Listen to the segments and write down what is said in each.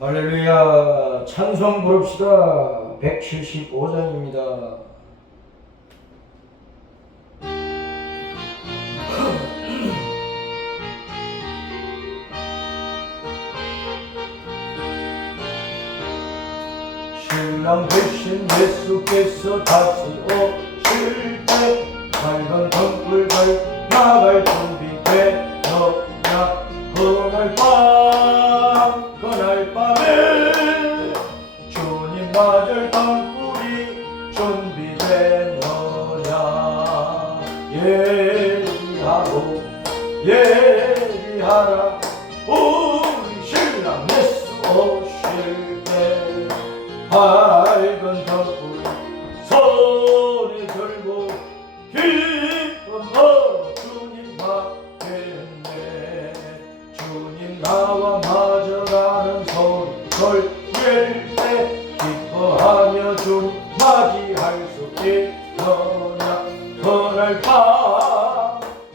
할렐루야. 찬송 부릅시다. 175장입니다. 신랑 되신 예수께서 다시 오실 때 밝은 등불 나갈 준비되었냐. 그날 밤에 주님 맞을 등불이 준비되느냐. 예비하라 우리 신랑 예수 오실 때 밝은 등불 손에 들고 기쁨으로 주님 맞겠네. 주님 나와 맞으라는 소리 들릴 때 기뻐하며 주님 맞이할 수 있느냐.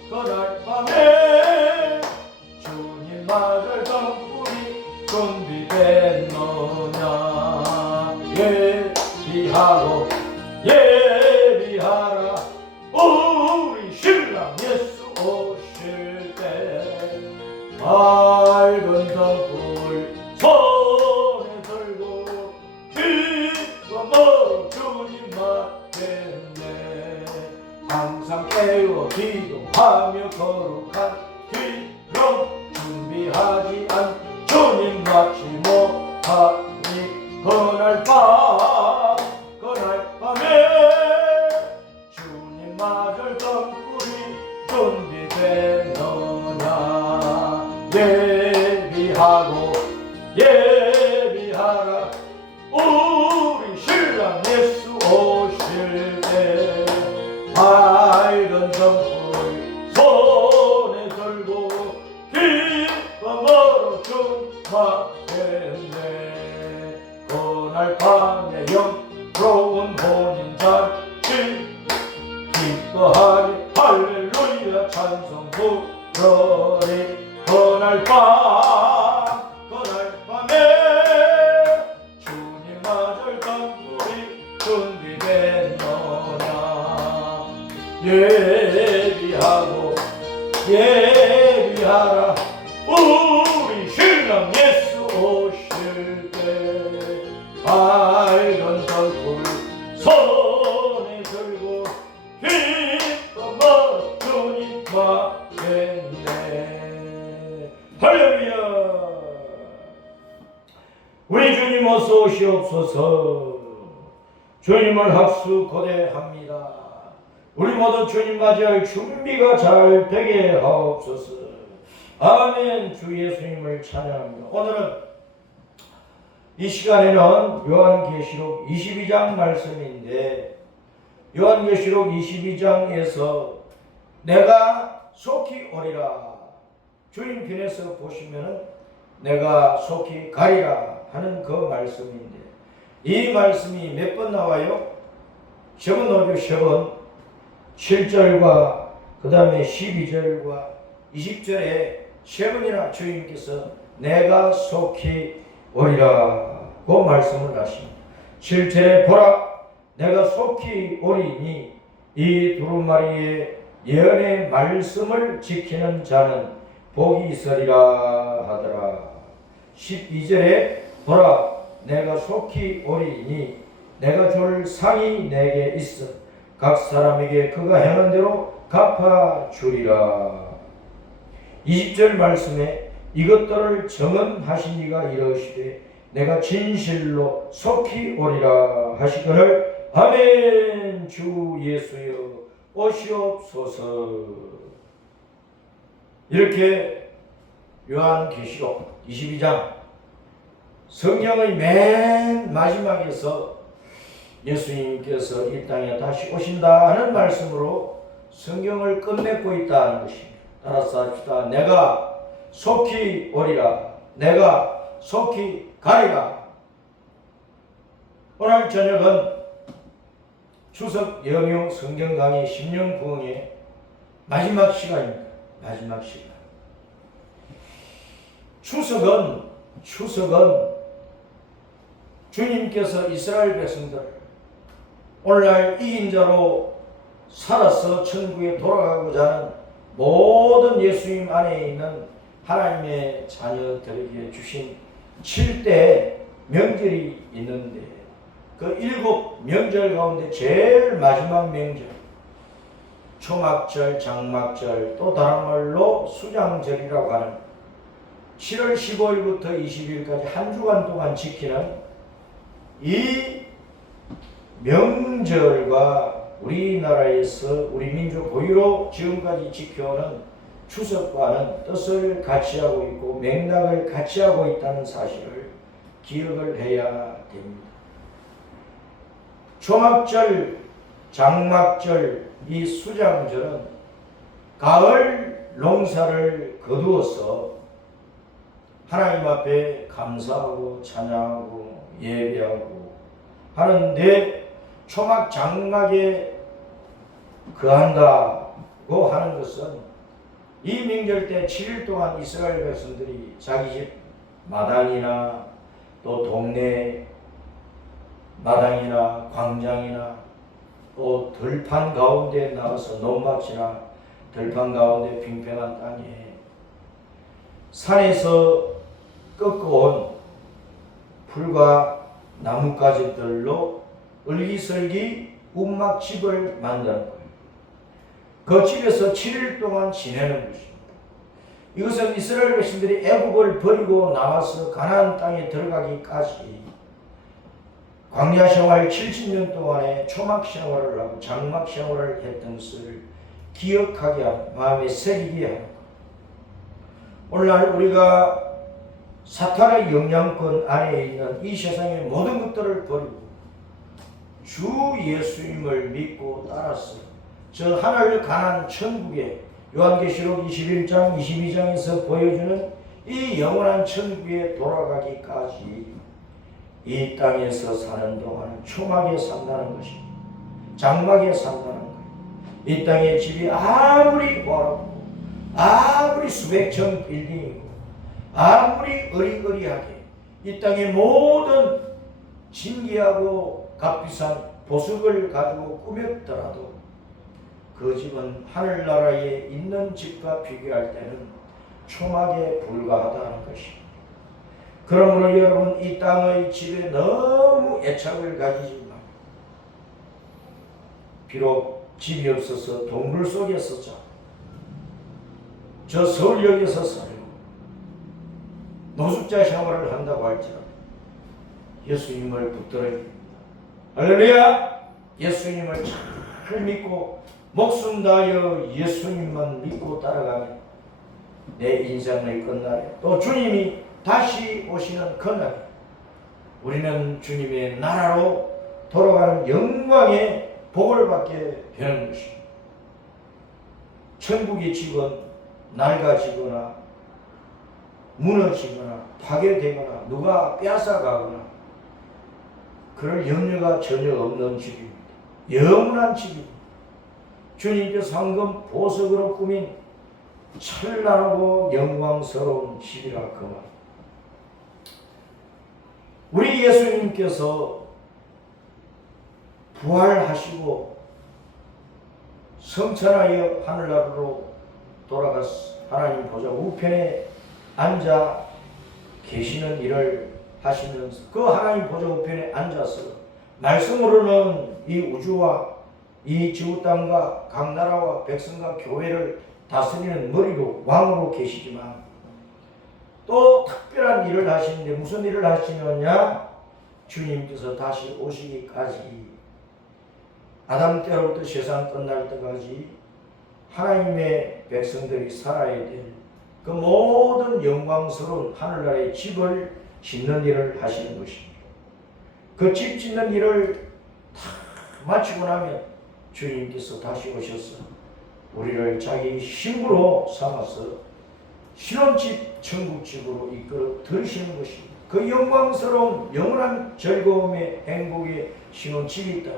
그날 밤에 주님 맞을 등불이 준비됐느냐. 예비하라 우리 신랑 예수 오실 때 밝은 등불 손에 들고 기쁨으로 주님 맞겠네. 항상 깨어 기도하며 거룩한 기름 준비하지 않 주님 맞지 못하니. 그날 밤에 주님 맞을 등불이 준비되느냐. 예비하라 우리 신랑 예수 오실 때 밝은 등불 손에 들고 기쁨으로 주님 맞겠네. 그날 밤에 영로운 혼인잔치 기뻐하리 할렐루야 찬송 부르리. 그날 밤에 주님 맞을 등불이 준비됐느냐. 예비하라 우리 신랑 예수 오실 때 밝은 등불 손에 들고 기쁨으로 주님 맞겠네. 할렐루야. 우리 주님 어서 오시옵소서. 주님을 합수 고대합니다. 우리 모두 주님 맞이할 준비가 잘 되게 하옵소서. 아멘. 주 예수님을 찬양합니다. 오늘은 이 시간에는 요한계시록 22장 말씀인데, 요한계시록 22장에서 내가 속히 오리라, 주님 편에서 보시면 내가 속히 가리라 하는 그 말씀인데, 이 말씀이 몇 번 나와요? 7번 나오죠. 7번. 7절과 그 다음에 12절과 20절에 7번이나 주님께서 내가 속히 오리라고 말씀을 하십니다. 7절에 보라 내가 속히 오리니 이 두루마리의 예언의 말씀을 지키는 자는 복이 있으리라 하더라. 12절에 보라 내가 속히 오리니 내가 줄 상이 내게 있어 각 사람에게 그가 행한 대로 갚아주리라. 20절 말씀에 이것들을 정언하신 이가 이르시되 내가 진실로 속히 오리라 하시거늘 아멘. 주 예수여 오시옵소서. 이렇게 요한계시록 22장 성경의 맨 마지막에서 예수님께서 이 땅에 다시 오신다 하는 말씀으로 성경을 끝맺고 있다는 것입니다. 따라서 합시다. 내가 속히 오리라. 내가 속히 가리라. 오늘 저녁은 추석 영유 성경 강의 10년 부흥의 마지막 시간입니다. 마지막 시간. 추석은 주님께서 이스라엘 백성들 오늘날 이긴 자로 살아서 천국에 돌아가고자 하는 모든 예수님 안에 있는 하나님의 자녀들에게 주신 7대 명절이 있는데 그 7명절 가운데 제일 마지막 명절 초막절, 장막절, 또 다른 말로 수장절이라고 하는 7월 15일부터 20일까지 한 주간 동안 지키는 이 명절과 우리나라에서 우리 민족 고유로 지금까지 지켜오는 추석과는 뜻을 같이 하고 있고 맥락을 같이 하고 있다는 사실을 기억을 해야 됩니다. 초막절, 장막절, 이 수장절은 가을 농사를 거두어서 하나님 앞에 감사하고 찬양하고 예배하고 하는데 초막 장막에 거한다고 하는 것은 이 명절 때 7일 동안 이스라엘 백성들이 자기 집 마당이나 또 동네 마당이나 광장이나 또 들판 가운데 나가서 논밭이나 들판 가운데 팽팽한 땅에 산에서 꺾어온 풀과 나뭇가지들로 을기설기 움막집을 만드는 거예요. 그 집에서 7일 동안 지내는 것입니다. 이것은 이스라엘 백성들이 애굽을 버리고 나와서 가나안 땅에 들어가기까지 광야 생활 70년 동안에 초막 생활을 하고 장막 생활을 했던 것을 기억하게 하고 마음에 새기게 하는 것. 오늘날 우리가 사탄의 영향권 안에 있는 이 세상의 모든 것들을 버리고 주 예수님을 믿고 따라서 저 하늘 가난 천국에 요한계시록 21장 22장에서 보여주는 이 영원한 천국에 돌아가기까지 이 땅에서 사는 동안 초막에 산다는 것입니다. 장막에 산다는 거예요. 이 땅의 집이 아무리 어렵고 아무리 수백 층 빌딩이고 아무리 어리거리하게 이 땅의 모든 진귀하고 값비싼 보석을 가지고 꾸몄더라도 그 집은 하늘나라에 있는 집과 비교할 때는 초막에 불과하다는 것입니다. 그러므로 여러분 이 땅의 집에 너무 애착을 가지지 말고 비록 집이 없어서 동굴 속에서 자고 저 서울역에서 살고 노숙자 생활을 한다고 할지라도 예수님을 붙들어야 됩니다. 할렐루야! 예수님을 잘 믿고 목숨 다하여 예수님만 믿고 따라가면 내 인생의 끝날에 또 주님이 다시 오시는 그날 우리는 주님의 나라로 돌아가는 영광의 복을 받게 되는 것입니다. 천국의 집은 낡아지거나 무너지거나 파괴되거나 누가 빼앗아가거나 그럴 염려가 전혀 없는 집입니다. 영원한 집입니다. 주님께서 황금 보석으로 꾸민 찬란하고 영광스러운 집이라 그 말. 우리 예수님께서 부활하시고 성천하여 하늘나라로 돌아가서 하나님 보좌 우편에 앉아 계시는 일을 하시면서 그 하나님 보좌 우편에 앉아서 말씀으로는 이 우주와 이 지구 땅과 각 나라와 백성과 교회를 다스리는 머리로 왕으로 계시지만 또 특별한 일을 하시는데 무슨 일을 하시느냐? 주님께서 다시 오시기까지 아담 때로부터 세상 끝날 때까지 하나님의 백성들이 살아야 될 그 모든 영광스러운 하늘나라의 집을 짓는 일을 하시는 것입니다. 그 집 짓는 일을 다 마치고 나면 주님께서 다시 오셔서 우리를 자기 힘으로 삼아서 신혼집 천국집으로 이끌어 들으시는 것입니다. 그 영광스러운 영원한 즐거움의 행복의 신혼집이 있다.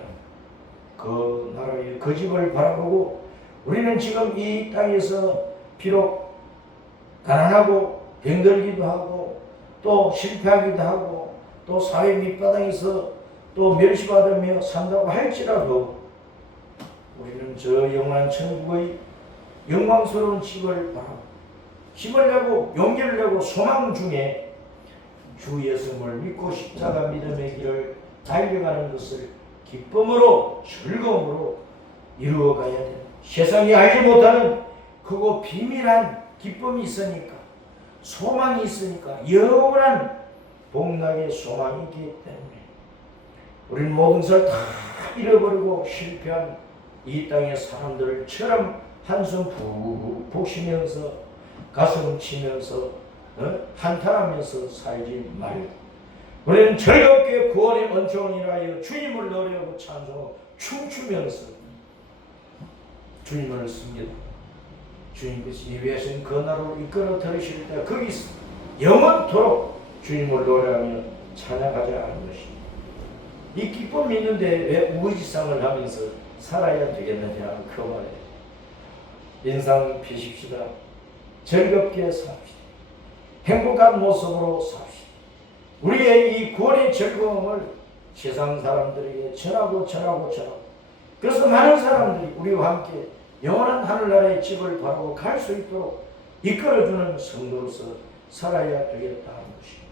그 나라의 그 집을 바라보고 우리는 지금 이 땅에서 비록 가난하고 병들기도 하고 또 실패하기도 하고 또 사회 밑바닥에서 또 멸시받으며 산다고 할지라도 우리는 저 영원한 천국의 영광스러운 집을 바라고 힘을 내고 용기를 내고 소망 중에 주 예수님을 믿고 십자가 믿음의 길을 달려가는 것을 기쁨으로 즐거움으로 이루어가야 됩니다. 세상이 알지 못하는 크고 비밀한 기쁨이 있으니까, 소망이 있으니까, 영원한 복락의 소망이 있기 때문에 우리는 모든 것을 다 잃어버리고 실패한 이 땅의 사람들처럼 한숨 푹푹 쉬면서 가슴 치면서 한탄하면서 살지 말고 우리는 즐겁게 구원의 은총을 인하여 주님을 노래하고 찬송하고 춤추면서 주님을 씁니다. 주님께서 이 외신 그날로 이끌어 들으실 때 거기서 영원토록 주님을 노래하며 찬양하자 하는 것입니다. 이 기쁨이 있는데 왜 우거지상을 하면서 살아야 되겠느냐 그 말이에요. 인상 피십시다. 즐겁게 삽시다. 행복한 모습으로 삽시다. 우리의 이 구원의 즐거움을 세상 사람들에게 전하고 그래서 많은 사람들이 우리와 함께 영원한 하늘나라의 집을 바라고 갈 수 있도록 이끌어주는 성도로서 살아야 되겠다 하는 것입니다.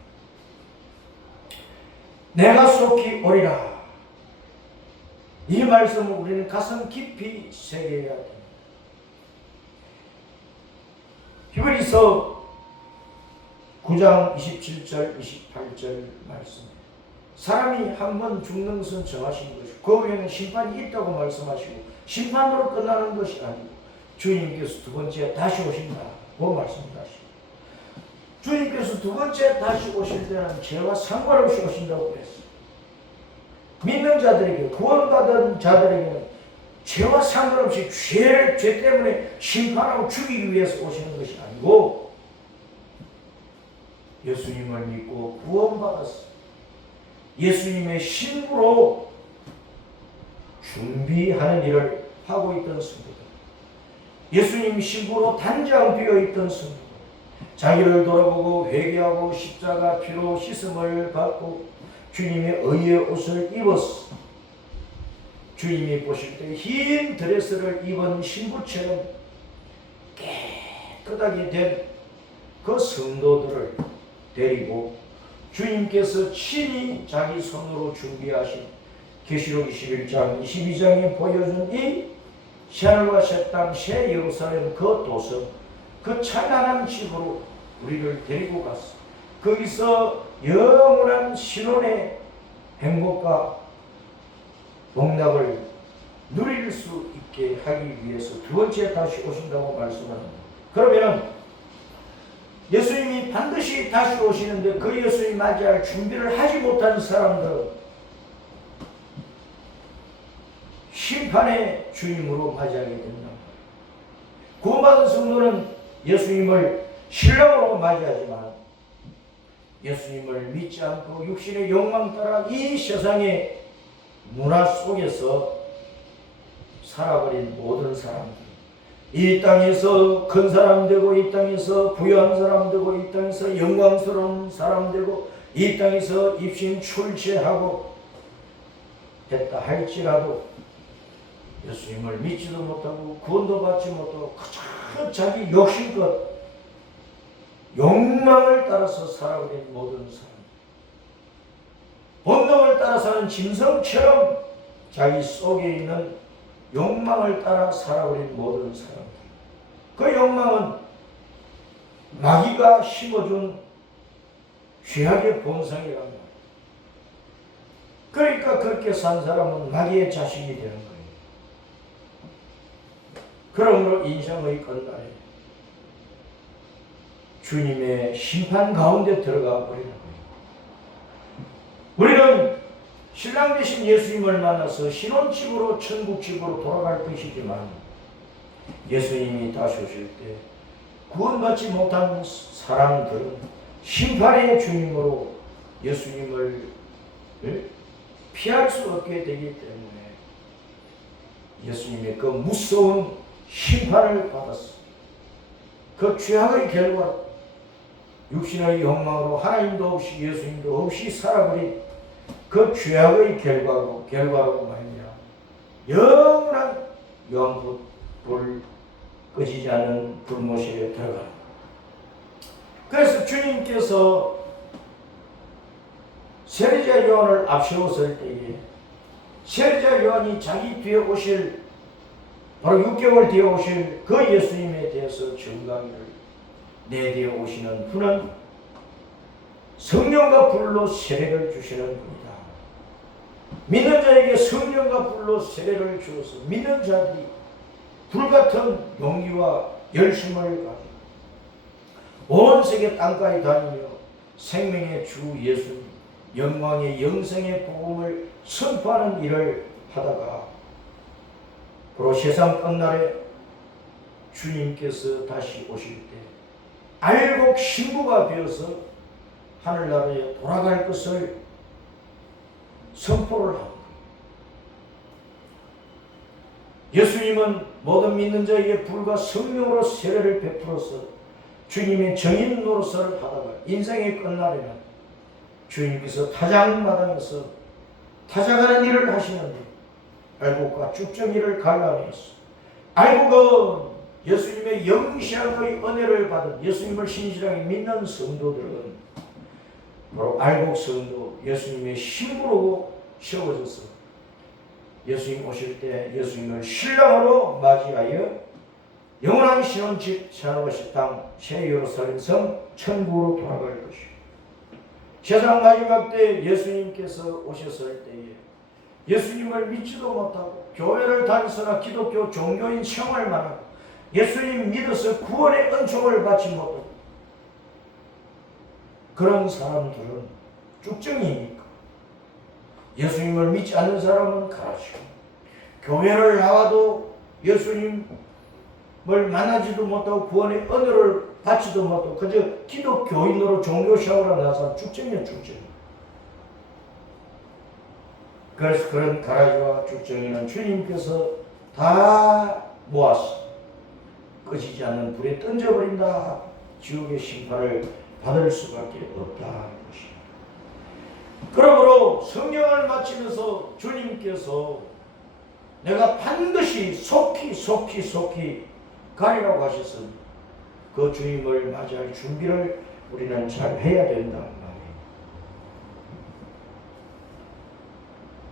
내가 속히 오리라. 이 말씀을 우리는 가슴 깊이 새겨야 됩니다. 히브리서 9장 27절 28절 말씀. 사람이 한 번 죽는 것은 정하신 것이고 그 후에는 심판이 있다고 말씀하시고 심판으로 끝나는 것이 아니고 주님께서 두 번째 다시 오신다고 말씀하시고 주님께서 두 번째 다시 오실 때는 죄와 상관없이 오신다고 그랬어요. 믿는 자들에게 구원받은 자들에게는 죄와 상관없이 죄 때문에 심판하고 죽이기 위해서 오시는 것이 아니고 예수님을 믿고 구원받았어. 예수님의 신부로 준비하는 일을 하고 있던 성도들, 예수님 신부로 단장되어 있던 성도들, 자기를 돌아보고 회개하고 십자가 피로 씻음을 받고 주님의 의의 옷을 입었어. 주님이 보실 때 흰 드레스를 입은 신부처럼 깨끗하게 된 그 성도들을 데리고 주님께서 친히 자기 손으로 준비하신 계시록 21장 22장에 보여준 이 새하늘과 새 땅 새 예루살렘 그 도성 그 찬란한 집으로 우리를 데리고 갔어. 거기서 영원한 신혼의 행복과 복락을 누릴 수 있게 하기 위해서 두 번째 다시 오신다고 말씀합니다. 그러면 예수님이 반드시 다시 오시는데 그 예수님 맞이할 준비를 하지 못한 사람들은 심판의 주님으로 맞이하게 된다. 구원받은 성도는 예수님을 신랑으로 맞이하지만 예수님을 믿지 않고 육신의 욕망 따라 이 세상의 문화 속에서 살아버린 모든 사람들, 이 땅에서 큰 사람 되고 이 땅에서 부유한 사람 되고 이 땅에서 영광스러운 사람 되고 이 땅에서 입신 출세하고 했다 할지라도 예수님을 믿지도 못하고 구원도 받지 못하고 그저 자기 욕심껏 욕망을 따라서 살아버린 모든 사람, 본능을 따라 사는 짐승처럼 자기 속에 있는 욕망을 따라 살아버린 모든 사람들, 그 욕망은 마귀가 심어준 죄악의 본성이란 말이에요. 그러니까 그렇게 산 사람은 마귀의 자식이 되는 거예요. 그러므로 인생의 끝날에 주님의 심판 가운데 들어가 버리는 거예요. 우리는 신랑 되신 예수님을 만나서 신혼집으로 천국집으로 돌아갈 것이지만 예수님이 다시 오실 때 구원받지 못한 사람들은 심판의 주님으로 예수님을 피할 수 없게 되기 때문에 예수님의 그 무서운 심판을 받았어. 그 죄악의 결과 육신의 욕망으로 하나님도 없이 예수님도 없이 살아버린 그 죄악의 결과로 말이야 영원한 불 꺼지지 않는 불못에 들어가는 거야. 그래서 주님께서 세례자 요한을 앞세웠을 때에 세례자 요한이 자기 뒤에 오실 바로 6개월 뒤에 오실 그 예수님에 대해서 증강을 내 뒤에 오시는 분은 성령과 불로 세례를 주시는 분이다. 믿는 자에게 성령과 불로 세례를 주어서 믿는 자들이 불같은 용기와 열심을 가지고 온 세계 땅까지 다니며 생명의 주 예수님 영광의 영생의 복음을 선포하는 일을 하다가 바로 세상 끝날에 주님께서 다시 오실 때 알곡 신부가 되어서 하늘나라에 돌아갈 것을 선포를 합니다. 예수님은 모든 믿는 자에게 불과 성령으로 세례를 베풀어서 주님의 정인 노릇을 하다가 인생의 끝날에는 주님께서 타작마당에서 타작하는 일을 하시는데 알곡과 쭉정이를 갈라내었어. 알곡은 예수님의 영시함의 은혜를 받은 예수님을 신실하게 믿는 성도들은 바로 알곡 성도 예수님의 신부로 세워져서 예수님 오실 때 예수님을 신랑으로 맞이하여 영원한 신혼집 새하늘의 땅 새 예루살렘 성 천국으로 돌아갈 것이요. 세상 마지막 때 예수님께서 오셨을 때에 예수님을 믿지도 못하고 교회를 다니서나 기독교 종교인 생활만 하고 예수님 믿어서 구원의 은총을 받지 못하고 그런 사람들은 쭉정이니까 예수님을 믿지 않는 사람은 가라지고 교회를 나와도 예수님을 만나지도 못하고 구원의 은혜를 받지도 못하고 그저 기독교인으로 종교생활을 하는 사람 쭉정이야 쭉정이. 그래서 그런 가라지와 쭉정이는 주님께서 다 모아서 꺼지지 않는 불에 던져버린다. 지옥의 심판을 받을 수밖에 없다는 것입니다. 그러므로 성령을 마치면서 주님께서 내가 반드시 속히 가리라고 하셨으니 그 주님을 맞이할 준비를 우리는 잘 해야 된다는 말이에요.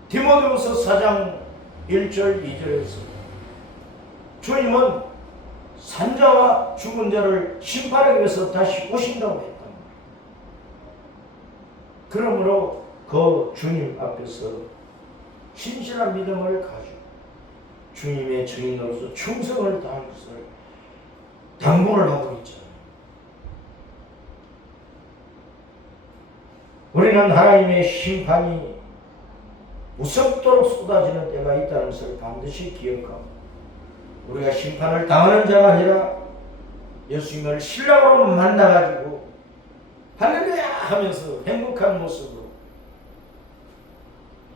디모데후서 4장 1절 2절에서 주님은 산자와 죽은 자를 심판하기 위해서 다시 오신다고 했다. 그러므로 그 주님 앞에서 신실한 믿음을 가지고 주님의 증인으로서 충성을 다할 것을 당부를 하고 있잖아요. 우리는 하나님의 심판이 무섭도록 쏟아지는 때가 있다는 것을 반드시 기억하고 우리가 심판을 당하는 자가 아니라 예수님을 신랑으로 만나가지고 할렐루야 하면서 행복한 모습으로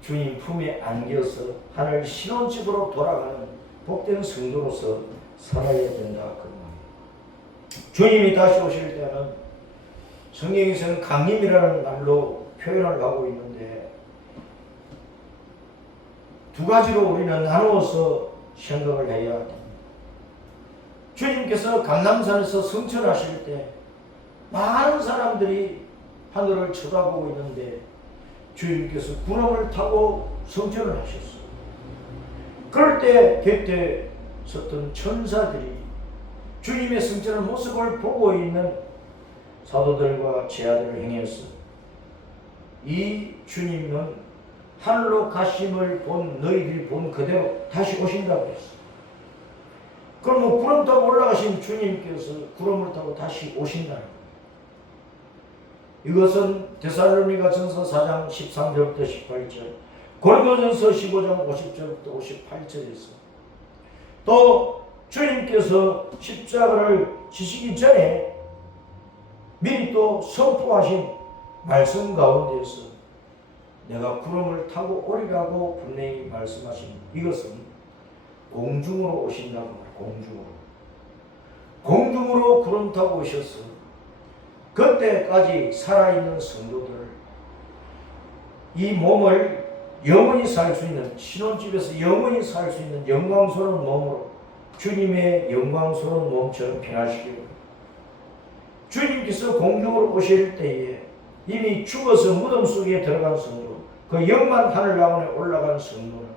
주님 품에 안겨서 하늘 신혼집으로 돌아가는 복된 성도로서 살아야 된다. 그 말이에요. 주님이 다시 오실 때는 성경에서는 강림이라는 말로 표현을 하고 있는데 두 가지로 우리는 나누어서 생각을 해야 됩니다. 주님께서 감람산에서 성천하실 때 많은 사람들이 하늘을 쳐다보고 있는데 주님께서 구름을 타고 성천을 하셨어요. 그럴 때 곁에 섰던 천사들이 주님의 성천의 모습을 보고 있는 사도들과 제자들을 행해서 이 주님은 하늘로 가심을 본 너희들이 본 그대로 다시 오신다고 했어요. 그럼 구름 타고 올라가신 주님께서 구름을 타고 다시 오신다는 거예요. 이것은 데살로니가전서 4장 13절부터 18절, 고린도전서 15장 50절부터 58절에서 또 주님께서 십자가를 지시기 전에 미리 또 선포하신 말씀 가운데서 내가 구름을 타고 오리라고 분명히 말씀하신 이것은 공중으로 오신다고 말해요. 공중으로 구름 타고 오셔서 그때까지 살아있는 성도들, 이 몸을 영원히 살 수 있는, 신혼집에서 영원히 살 수 있는 영광스러운 몸으로 주님의 영광스러운 몸처럼 변화시키고, 주님께서 공중으로 오실 때에 이미 죽어서 무덤 속에 들어간 성도, 그 영만 하늘나라에 올라간 성도는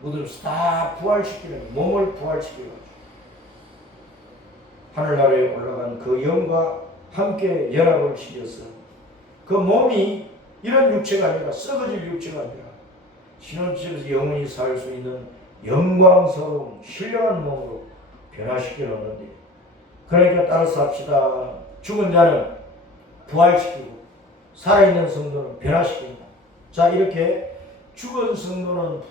무덤에서 다 부활시키는, 몸을 부활시키고 하늘나라에 올라간 그 영과 함께 연합을 시켜서 그 몸이 이런 육체가 아니라, 썩어질 육체가 아니라 신혼집에서 영원히 살 수 있는 영광스러운 신령한 몸으로 변화시켜 놓는데, 그러니까 따라서 합시다. 죽은 자는 부활시키고 살아있는 성도는 변화시킨다. 자, 이렇게 죽은 성도는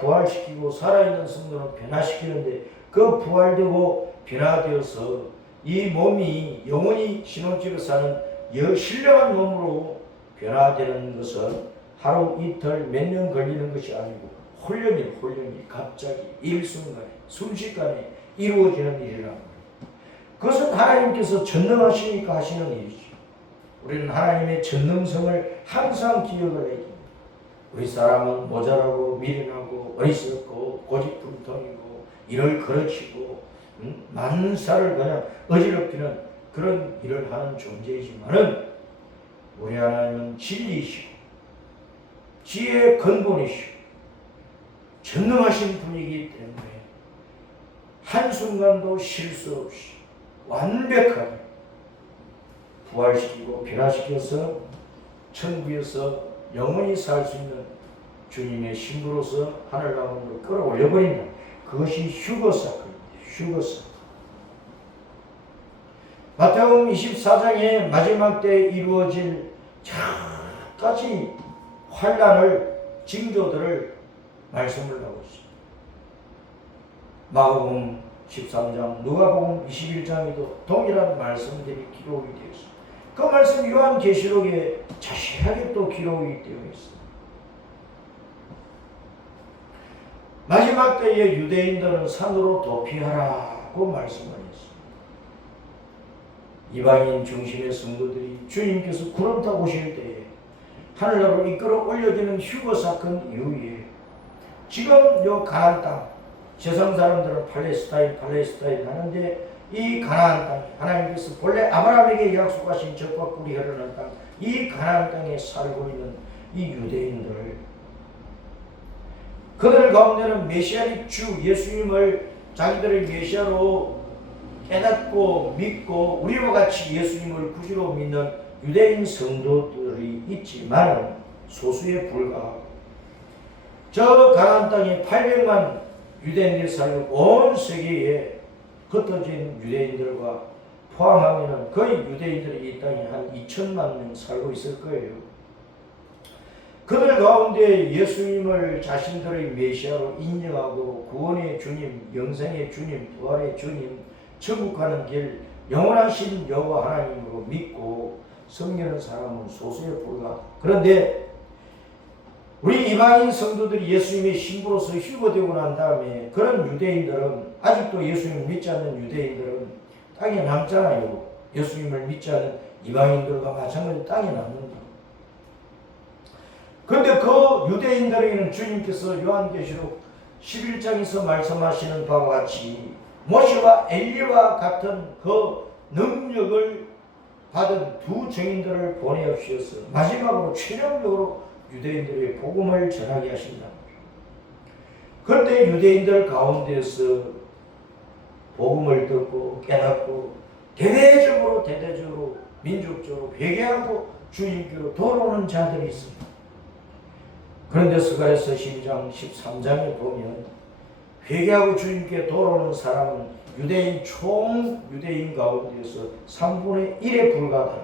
부활시키고 살아있는 성도는 변화시키는데, 그 부활되고 변화되어서 이 몸이 영원히 신혼집에서 사는 신령한 몸으로 변화되는 것은 하루 이틀 몇 년 걸리는 것이 아니고 홀연히 갑자기 일순간에 순식간에 이루어지는 일이라는 거예요. 그것은 하나님께서 전능하시니까 하시는 일이죠. 우리는 하나님의 전능성을 항상 기억을 해야 됩니다. 우리 사람은 모자라고 미련하고 어리석고 고집불통이고 일을 거르치고 만사를 그냥 어지럽히는 그런 일을 하는 존재이지만은, 우리 하나님은 진리이시고 지혜의 근본이시고 전능하신 분이기 때문에 한순간도 실수 없이 완벽하게 부활시키고 변화시켜서 천국에서 영원히 살 수 있는 주님의 신부로서 하늘나라로 끌어올려버린다. 그것이 휴거사건입니다. 휴거사건. 마태복음 24장의 마지막 때 이루어질 여러 가지 환난을, 징조들을 말씀을 하고 있습니다. 마가복음 13장, 누가복음 21장에도 동일한 말씀들이 기록이 되어 있습니다. 그 말씀 요한계시록에 자세하게 또 기록이 되어 있습니다. 마지막 때에 유대인들은 산으로 도피하라고 말씀을 했습니다. 이방인 중심의 성도들이 주님께서 구름 타고 오실 때에 하늘나라로 이끌어 올려지는 휴거사건 이후에 지금 요 가나안 땅, 세상 사람들은 팔레스타인 하는데, 이 가나안 땅, 하나님께서 본래 아브라함에게 약속하신 젖과 꿀이 흐르는 땅, 이 가나안 땅에 살고 있는 이 유대인들, 그들 가운데는 메시아의 주 예수님을 자기들의 메시아로 깨닫고 믿고 우리와 같이 예수님을 구주로 믿는 유대인 성도들이 있지만 소수에 불과하고, 저 가나안 땅에 800만 유대인들이 살고 온 세계에 흩어진 유대인들과 포함하면 거의 유대인들이 이 땅에 한 2천만 명 살고 있을 거예요. 그들 가운데 예수님을 자신들의 메시아로 인정하고 구원의 주님, 영생의 주님, 부활의 주님, 천국 가는 길, 영원하신 여호와 하나님으로 믿고 섬기는 사람은 소수에 불과하다. 그런데 우리 이방인 성도들이 예수님의 신부로서 휴거되고 난 다음에 그런 유대인들은, 아직도 예수님을 믿지 않는 유대인들은 땅에 남잖아요. 예수님을 믿지 않는 이방인들과 마찬가지로 땅에 남는다. 그런데 그 유대인들에게는 주님께서 요한계시록 11장에서 말씀하시는 바와 같이 모세와 엘리와 같은 그 능력을 받은 두 증인들을 보내옵시어서 마지막으로 최종적으로 유대인들의 복음을 전하게 하신다. 그때 유대인들 가운데서 복음을 듣고 깨닫고 대대적으로 민족적으로 회개하고 주님께로 돌아오는 자들이 있습니다. 그런데 스가랴서 12장 13장에 보면 회개하고 주님께 돌아오는 사람은 총 유대인 가운데서 3분의 1에 불과하다.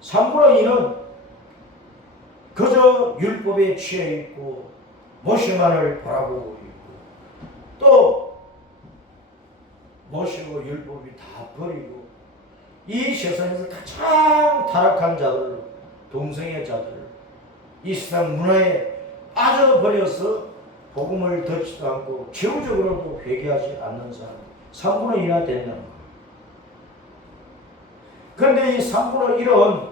3분의 1은 그저 율법에 취해 있고 모세만을 바라보고 있고, 또 모세와 율법이 다 버리고 이 세상에서 가장 타락한 자들, 동성애 자들, 이 세상 문화에 빠져버려서 복음을 듣지도 않고 최후적으로도 회개하지 않는 사람 3분의 1이나 된다는 거예요. 그런데 이 3분의 1은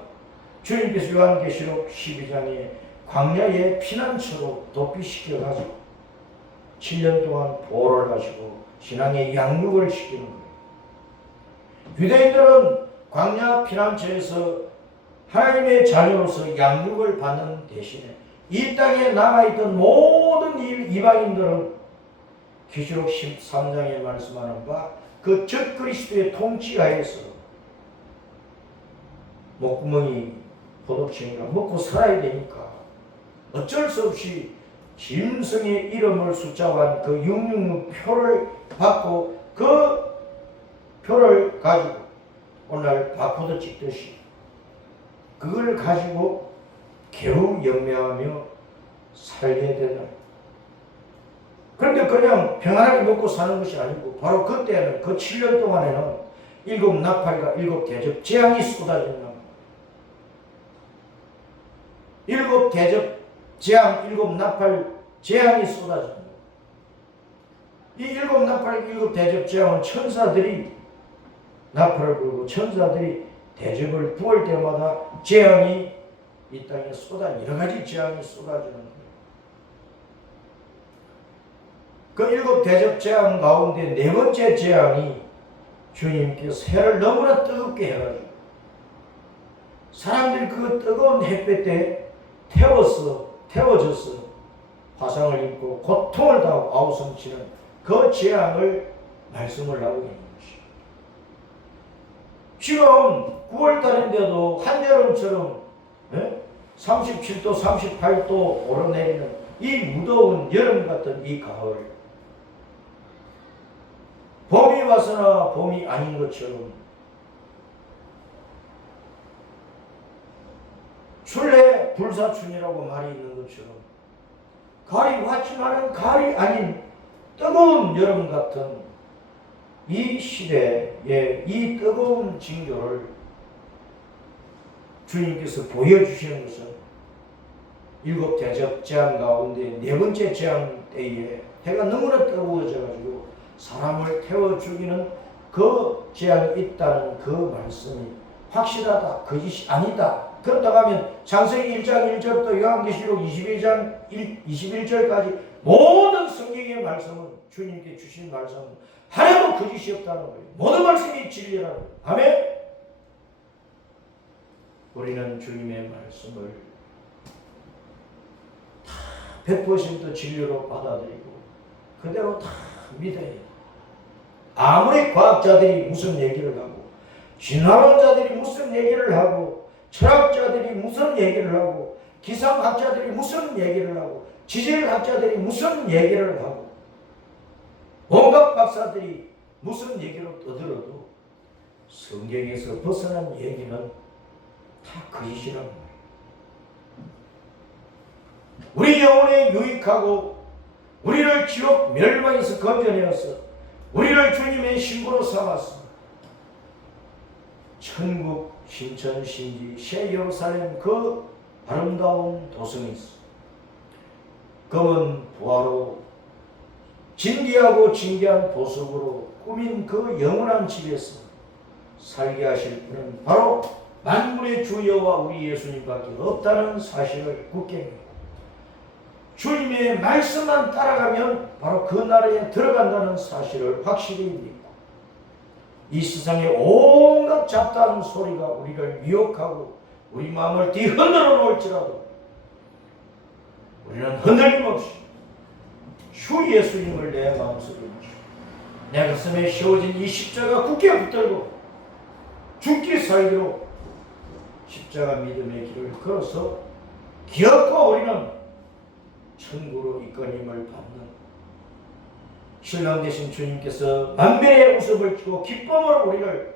주님께서 요한계시록 12장에 광야의 피난처로 도피시켜가지고 7년 동안 보호를 하시고 신앙의 양육을 시키는 거예요. 유대인들은 광야 피난처에서 하나님의 자녀로서 양육을 받는 대신에 이 땅에 남아있던 모든 이방인들은 계시록 13장에 말씀하는 바 그 적그리스도의 통치하에서 목구멍이 포도청이라 먹고 살아야 되니까 어쩔 수 없이 짐승의 이름을 숫자한 그 666 표를 받고 그 표를 가지고 오늘 바코드 찍듯이 그걸 가지고 겨우 영매하며 살게 된다. 그런데 그냥 평안하게 먹고 사는 것이 아니고 바로 그때는 그 7년 동안에는 7 나팔과 7 대접 재앙이 쏟아진다. 7 대접 재앙, 7 나팔 재앙이 쏟아진다. 이 7 나팔, 7 대접 재앙은 천사들이 나팔을 불고 천사들이 대접을 부을 때마다 재앙이 이 땅에 여러 가지 재앙이 쏟아지는 거예요. 그 7 대접 재앙 가운데 4번째 재앙이 주님께서 해를 너무나 뜨겁게 해가지고 사람들이 그 뜨거운 햇볕에 태워져서 화상을 입고 고통을 당하고 아우성치는 그 재앙을 말씀을 하고 있는 것이죠. 지금 9월달인데도 한여름처럼 37도, 38도 오르내리는 이 무더운 여름 같은 이 가을, 봄이 와서나 봄이 아닌 것처럼 출래 불사춘이라고 말이 있는 것처럼 가을이 왔지만은 가을이 아닌 뜨거운 여름 같은 이 시대에 이 뜨거운 징조를 주님께서 보여주시는 것은 7 대접 재앙 가운데 4번째 재앙 때에 해가 너무나 뜨거워져가지고 사람을 태워 죽이는 그 재앙이 있다는 그 말씀이 확실하다, 거짓이 아니다. 그렇다고 하면 창세기 1장 1절부터 요한계시록 22장 21절까지 모든 성경의 말씀은 주님께 주신 말씀은 하나도 거짓이 없다는 거예요. 모든 말씀이 진리라는 거예요. 아멘. 우리는 주님의 말씀을 다 100% 진리로 받아들이고 그대로 다 믿어야 해요. 아무리 과학자들이 무슨 얘기를 하고 진화론자들이 무슨 얘기를 하고 철학자들이 무슨 얘기를 하고 기상학자들이 무슨 얘기를 하고 지질학자들이 무슨 얘기를 하고 온갖 박사들이 무슨 얘기로 떠들어도 성경에서 벗어난 얘기는 다 거짓이란 말이에요. 우리 영혼에 유익하고 우리를 지옥 멸망에서 건져내어서 우리를 주님의 신부로 삼았어. 천국 신천신지 새 예루살렘 그 아름다운 도성이 있어. 검은 부화로 진귀하고 진귀한 보석으로 꾸민 그 영원한 집에서 살게 하실 분은 바로 만물의 주 여호와 우리 예수님밖에 없다는 사실을 굳게 믿고 주님의 말씀만 따라가면 바로 그 나라에 들어간다는 사실을 확실히 믿고 이 세상의 온갖 잡다한 소리가 우리를 미혹하고 우리 마음을 뒤흔들어 놓을지라도 우리는 흔들림 없이 주 예수님을 내 마음속에 모시고 내 가슴에 씌워진 이 십자가 굳게 붙들고 죽기 살기로 십자가 믿음의 길을 걸어서 기어코 우리는 천국으로 이끌림을 받는 신랑 되신 주님께서 만배의 웃음을 주고 기쁨으로 우리를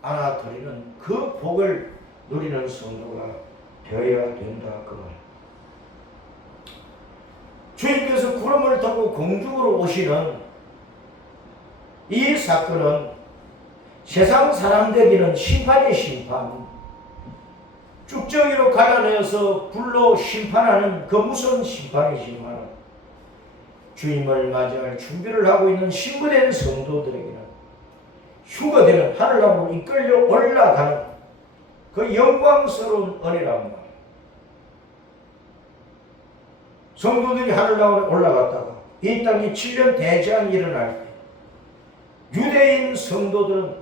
안아드리는 그 복을 누리는 성도가 되어야 된다 그 말. 주님께서 구름을 타고 공중으로 오시는 이 사건은 세상 사람들에게는 심판의 심판, 쭉정이로 갈라내어서 불로 심판하는 그 무서운 심판이지만 주님을 맞이할 준비를 하고 있는 신부된 성도들에게는 휴거되는 하늘나라로 이끌려 올라가는 그 영광스러운 은혜란 말이에요. 성도들이 하늘나라로 올라갔다가 이 땅에 7년 대재앙이 일어날 때 유대인 성도들은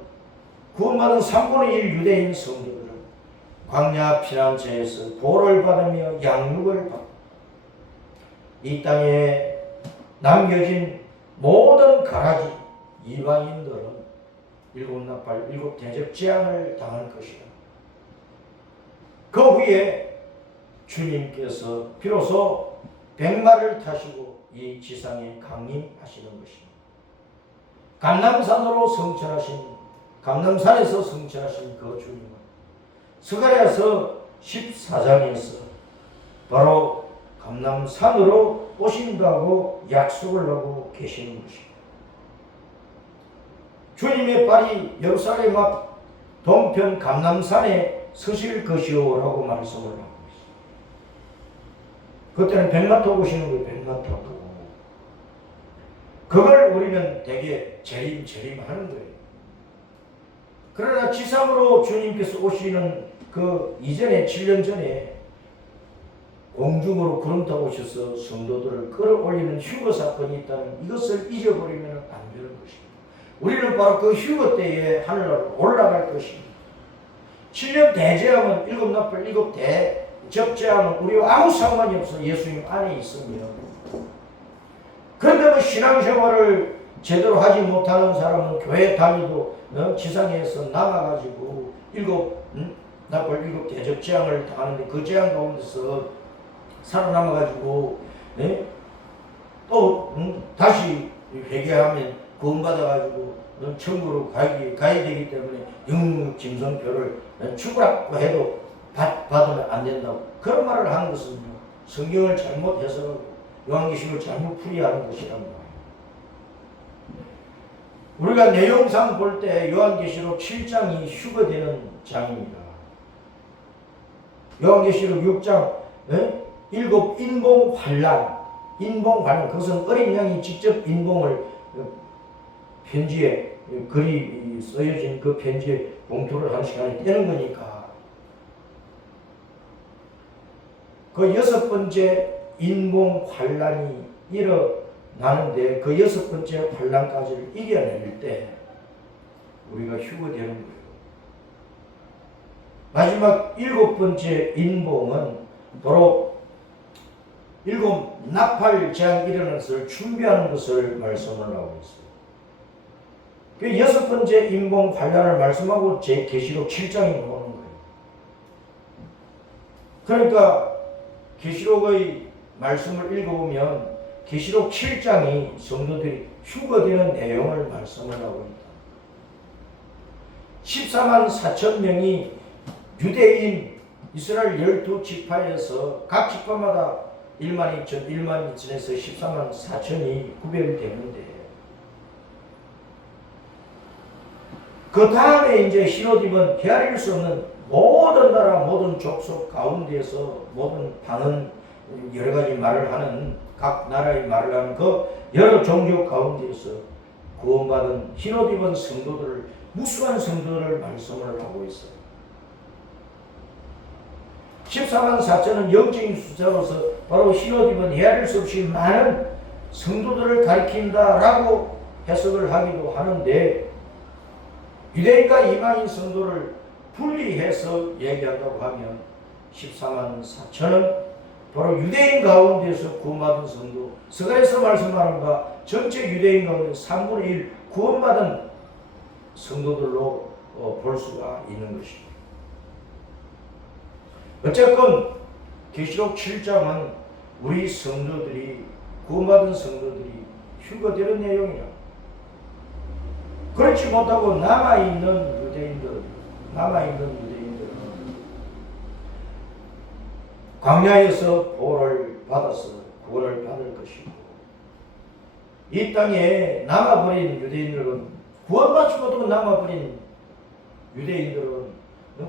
구원받은 3분의 1 유대인 성도들은 광야 피난처에서 보를 받으며 양육을 받고 이 땅에 남겨진 모든 가라지 이방인들은 일곱 나팔 일곱 대접 재앙을 당할 것이다. 그 후에 주님께서 비로소 백마를 타시고 이 지상에 강림하시는 것입니다. 감람산에서 성천하신 그 주님은 스가랴서 14장에서 바로 감람산으로 오신다고 약속을 하고 계시는 것입니다. 주님의 발이 예루살렘 앞 동편 감람산에 서실 것이오라고 말씀을 하고 있습니다. 그때는 백마 타고 오시는 거예요. 백마 타고. 그걸 우리는 되게 재림하는 거예요. 그러나 지상으로 주님께서 오시는 그 이전에 7년 전에 공중으로 구름 타고 오셔서 성도들을 끌어올리는 휴거 사건이 있다면 이것을 잊어버리면 안 되는 것입니다. 우리는 바로 그 휴거 때에 하늘나라로 올라갈 것입니다. 7년 대재앙은 일곱 나팔 일곱 대접재앙은 우리와 아무 상관이 없어 예수님 안에 있습니다. 그런데 뭐 신앙생활을 제대로 하지 못하는 사람은 교회 다니도 지상에서 남아가지고 일곱 나팔 일곱 대접 재앙을 당하는데 그 재앙 가운데서 살아남아가지고 또 다시 회개하면 구원받아가지고 천국으로 가야 되기 때문에 영육 짐승표를 죽으라고 해도 받으면 안 된다고 그런 말을 하는 것은요 성경을 잘못 해석하고 요한계시록을 잘못 풀이하는 것이란 말이에요. 우리가 내용상 볼 때 요한계시록 7장이 휴거되는 장입니다. 요한계시록 6장 일곱 인봉 환란 그것은 어린 양이 직접 인봉을 편지에 글이 써여진 그 편지에 봉투를 한 시간에 떼는 거니까 그 여섯 번째 인봉 환란이 일어나는데 그 여섯 번째 환란까지를 이겨낼 때 우리가 휴거되는 거예요. 마지막 일곱 번째 인봉은 바로 일곱 나팔 재앙이 일어나는 것을 준비하는 것을 말씀을 하고 있어요. 그 여섯 번째 인봉 환란을 말씀하고 제 계시록 7장이 나오는 거예요. 그러니까 계시록의 말씀을 읽어보면 계시록 7장이 성도들이 휴거되는 내용을 말씀을 하고 있다. 14만 4천 명이 유대인 이스라엘 12지파에서 각 지파마다 1만 2천에서 14만 4천이 구별되는데 그 다음에 이제 히로딥은 헤아릴 수 없는 모든 나라 모든 족속 가운데에서 모든 방언 여러 가지 말을 하는 각 나라의 말을 하는 그 여러 종족 가운데에서 구원받은 히로딥은 성도들을 무수한 성도들을 말씀을 하고 있어요. 14만 4천은 영적인 숫자로서 바로 히로딥은 헤아릴 수 없이 많은 성도들을 가리킨다라고 해석을 하기도 하는데 유대인과 이방인 성도를 분리해서 얘기한다고 하면 14만 4천은 바로 유대인 가운데서 구원받은 성도, 스가랴서 말씀하는 바 전체 유대인 가운데 3분의 1 구원받은 성도들로 볼 수가 있는 것입니다. 어쨌건 계시록 7장은 우리 성도들이 구원받은 성도들이 휴거되는 내용이라. 그렇지 못하고 남아있는 유대인들은 광야에서 보호를 받아서 구원을 받을 것이고 이 땅에 남아버린 유대인들은 구원받지 못하고 남아버린 유대인들은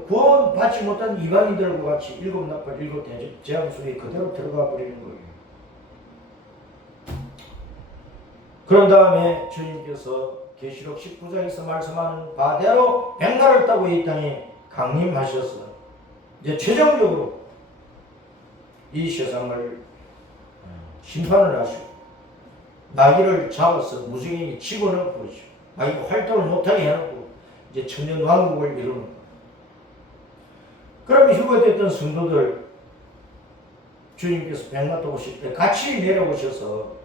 구원받지 못한 이방인들과 같이 일곱 나팔 일곱 재앙 속에 그대로 들어가 버리는 거예요. 그런 다음에 주님께서 계시록 19장에서 말씀하는 바대로 백날을 따고 이 땅에 강림하셔서 이제 최종적으로 이 세상을 심판을 하시고 마귀를 잡아서 무지개에 집어넣고 마귀가 활동을 못하게 해놓고 이제 천년 왕국을 이루는 거예요. 그럼 휴거됐던 성도들 주님께서 백마도 오실 때 같이 내려오셔서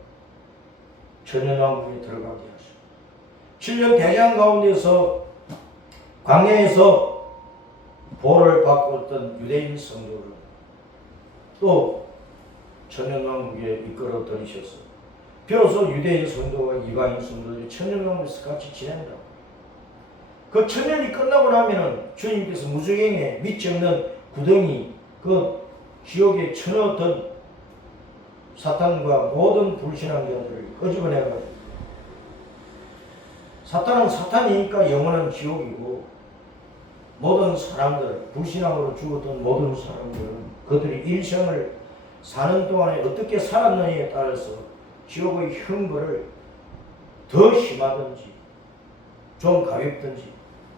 천년왕국에 들어가게 하시고 7년 대장 가운데서 광야에서 보를 받고 있던 유대인 성도를 또 천년왕국에 이끌어 들이셔서 비로소 유대인 성도와 이방인 성도들이 천년왕국에서 같이 지낸다고. 그 천년이 끝나고 나면은 주님께서 무저갱에 밑이 없는 구덩이 그 지옥에 쳐넣었던 사탄과 모든 불신한 자들을 끄집어내가지고 사탄은 사탄이니까 영원한 지옥이고 모든 사람들 불신앙으로 죽었던 모든 사람들은 그들이 일생을 사는 동안에 어떻게 살았느냐에 따라서 지옥의 형벌을 더 심하든지 좀 가볍든지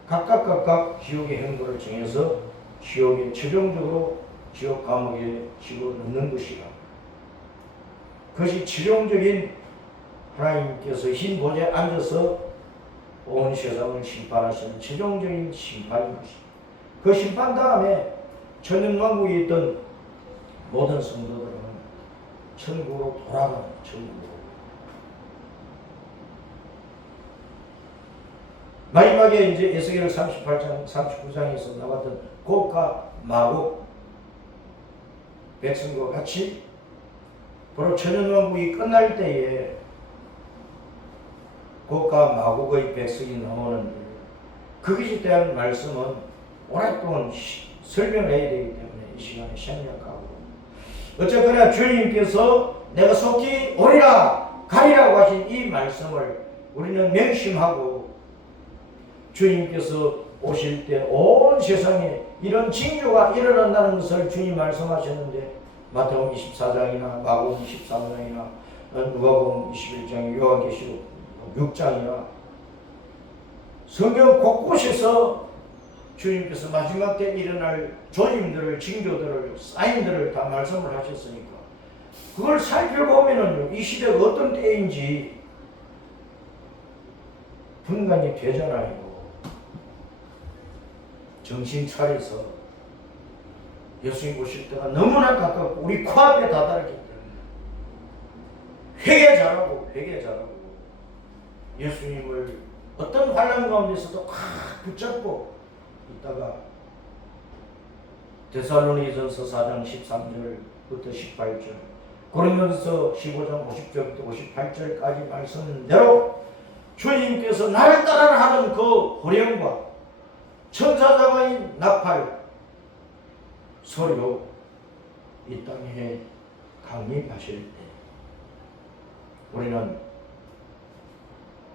각각 지옥의 형벌을 정해서 지옥에 최종적으로 지옥 감옥에 집어넣는 것이라. 그것이 최종적인 하나님께서 흰 보좌에 앉아서 온 세상을 심판하시는 최종적인 심판인 것입니다. 그 심판 다음에 천년왕국에 있던 모든 성도들은 천국으로 돌아가는 천국으로. 마지막에 이제 에스겔 38장, 39장에서 나왔던 곡과 마곡 백성과 같이 바로 천년왕국이 끝날 때에 곡과 마곡의 백성이 나오는 그것에 대한 말씀은 오랫동안 설명해야 되기 때문에 이 시간에 생략하고 어쨌거나 주님께서 내가 속히 오리라 가리라고 하신 이 말씀을 우리는 명심하고 주님께서 오실 때 온 세상에 이런 징조가 일어난다는 것을 주님 말씀하셨는데 마태복음 24장이나 마가복음 13장이나 누가복음 21장 요한계시록 6장이나 성경 곳곳에서 주님께서 마지막 때 일어날 조짐들을 징조들을 사인들을 다 말씀을 하셨으니까 그걸 살펴보면은 이 시대가 어떤 때인지 분간이 되잖아요. 정신 차려서 예수님 오실 때가 너무나 가깝고 우리 코앞에 다다르기 때문에 회개 잘하고 예수님을 어떤 환난 가운데서도 붙잡고 있다가 데살로니가전서 4장 13절부터 18절 고린도전서 15장 50절부터 58절까지 말씀대로 주님께서 나를 따라 하는 그 호령과 천사장의 나팔 소리로 이 땅에 강림하실 때 우리는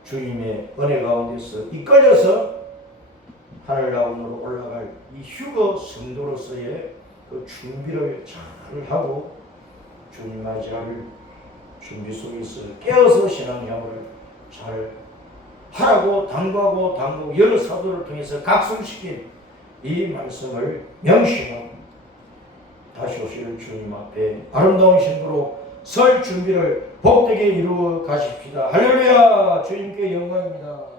주님의 은혜 가운데서 이끌려서 하늘나라로 올라갈 이 휴거 성도로서의 그 준비를 잘 하고 주님 맞이할 준비 속에서 깨어서 신앙생활을 잘 하라고 당부하고 여러 사도를 통해서 각성시킨 이 말씀을 명심하고 다시 오실 주님 앞에 아름다운 신부로 설 준비를 복되게 이루어 가십시다. 할렐루야! 주님께 영광입니다.